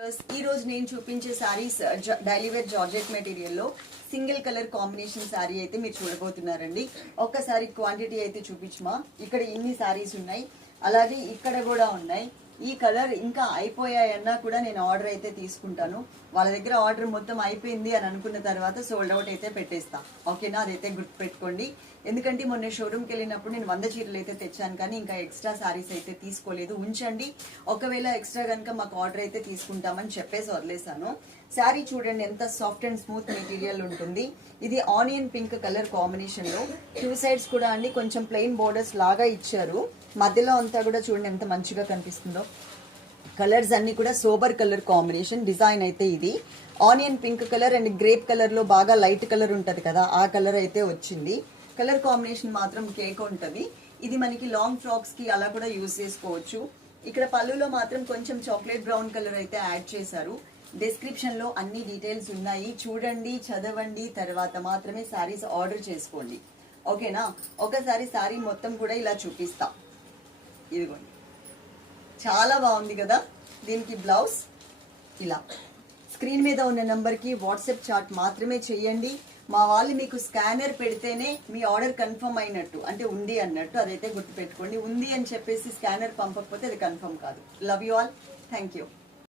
ఈ రోజు నేను చూపించే సారీస్ డైలీవేర్ జార్జెట్ మెటీరియల్లో సింగిల్ కలర్ కాంబినేషన్ సారీ అయితే మీరు చూడబోతున్నారండి. ఒక్కసారి క్వాంటిటీ అయితే చూపించమా? ఇక్కడ ఇన్ని సారీస్ ఉన్నాయి. అలాగే ఇక్కడ కూడా ఉన్నాయి. ఈ కలర్ ఇంకా అయిపోయాయన్నా కూడా నేను ఆర్డర్ అయితే తీసుకుంటాను. వాళ్ళ దగ్గర ఆర్డర్ మొత్తం అయిపోయింది అని అనుకున్న తర్వాత సోల్డ్ అవుట్ అయితే పెట్టేస్తా. ఓకేనా? అదైతే గుర్తుపెట్టుకోండి. ఎందుకంటే మొన్న షోరూమ్కి వెళ్ళినప్పుడు నేను వంద చీరలు అయితే తెచ్చాను కానీ ఇంకా ఎక్స్ట్రా సారీస్ అయితే తీసుకోలేదు. ఉంచండి. ఒకవేళ ఎక్స్ట్రా కనుక మాకు ఆర్డర్ అయితే తీసుకుంటామని చెప్పేసి వదిలేసాను శారీ చూడండి ఎంత సాఫ్ట్ అండ్ స్మూత్ మెటీరియల్ ఉంటుంది. ఇది ఆనియన్ పింక్ కలర్ కాంబినేషన్లో టూ సైడ్స్ కూడా అండి. కొంచెం ప్లెయిన్ బోర్డర్స్ లాగా ఇచ్చారు. మధ్యలో అంతా కూడా చూడండి ఎంత మంచిగా కనిపిస్తుందో. కలర్స్ అన్ని కూడా సోబర్ కలర్ కాంబినేషన్ డిజైన్ అయితే ఇది. Onion pink colour and grape కలర్లో బాగా లైట్ కలర్ ఉంటుంది కదా ఆ కలర్ అయితే వచ్చింది. కలర్ కాంబినేషన్ మాత్రం కేక్ ఉంటుంది. ఇది మనకి లాంగ్ ఫ్రాక్స్కి అలా కూడా యూజ్ చేసుకోవచ్చు. ఇక్కడ పళ్ళులో మాత్రం కొంచెం చాక్లెట్ బ్రౌన్ కలర్ అయితే యాడ్ చేశారు. డిస్క్రిప్షన్లో అన్ని డీటెయిల్స్ ఉన్నాయి. చూడండి చదవండి తర్వాత మాత్రమే శారీస్ ఆర్డర్ చేసుకోండి. ఓకేనా? ఒకసారి శారీ మొత్తం కూడా ఇలా చూపిస్తాం. ఇదిగోండి. చాలా బాగుంది కదా? దీనికి బ్లౌజ్ ఇలా. స్క్రీన్ మీద ఉన్న నెంబర్కి వాట్సాప్ చాట్ మాత్రమే చేయండి. మా వాళ్ళు మీకు స్కానర్ పెడితేనే మీ ఆర్డర్ కన్ఫర్మ్ అయినట్టు అంటే ఉంది అన్నట్టు అదైతే గుర్తుపెట్టుకోండి. ఉంది అని చెప్పేసి స్కానర్ పంపకపోతే అది కన్ఫర్మ్ కాదు. Love you all thank you